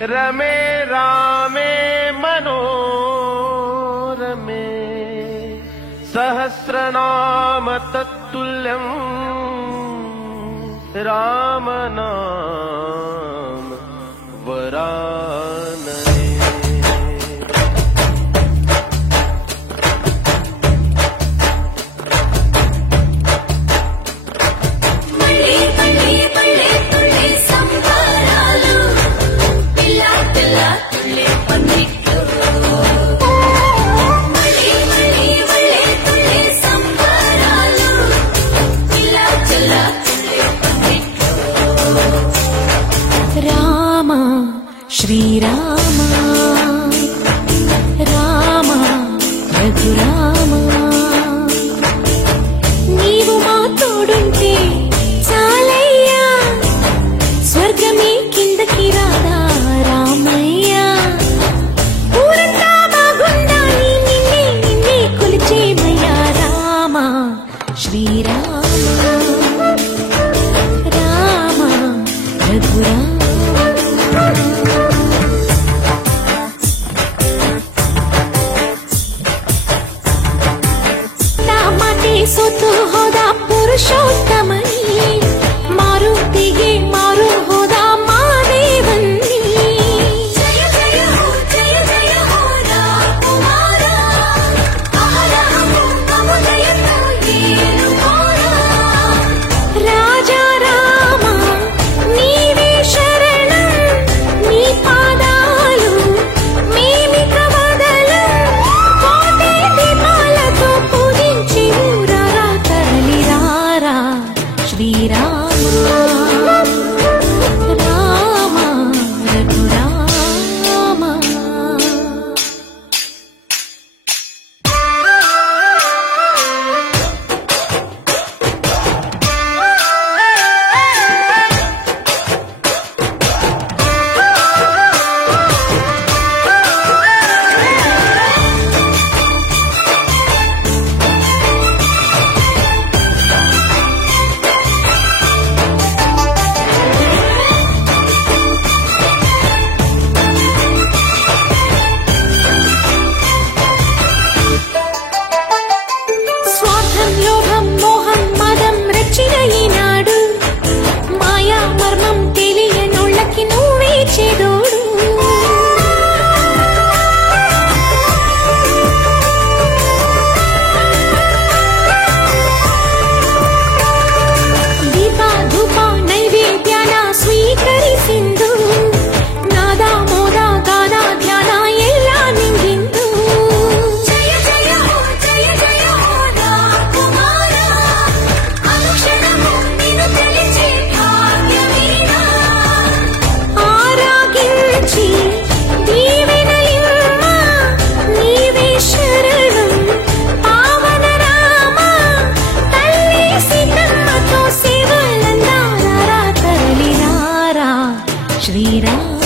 रमे रामे मनोरमे सहस्रनाम तत्तुल्यं रामनाम वरानने। श्रीराम राम रघुराम నీవు మా తోడుంటే చాలయ్యా స్వర్గమే కిందకి రాదా రామయ్యా ఊరంతా బాగుండాలి నిన్నే నిన్నే కొలిచేమయ్యా రామ శ్రీరామ రామ రఘురామ सोतो होदा पुरुषोत्तमनी मारुतिगे मारु होदा मादेवन्नी जय जय हो राकुमारा आरहमु अमुदयतो येरुमारा राजा राम नीवे शरणं नी पादालु मेमिक वदलु कोटि दीपालतो पूजिंచి श्रीराम राम रघुराम श्रीराम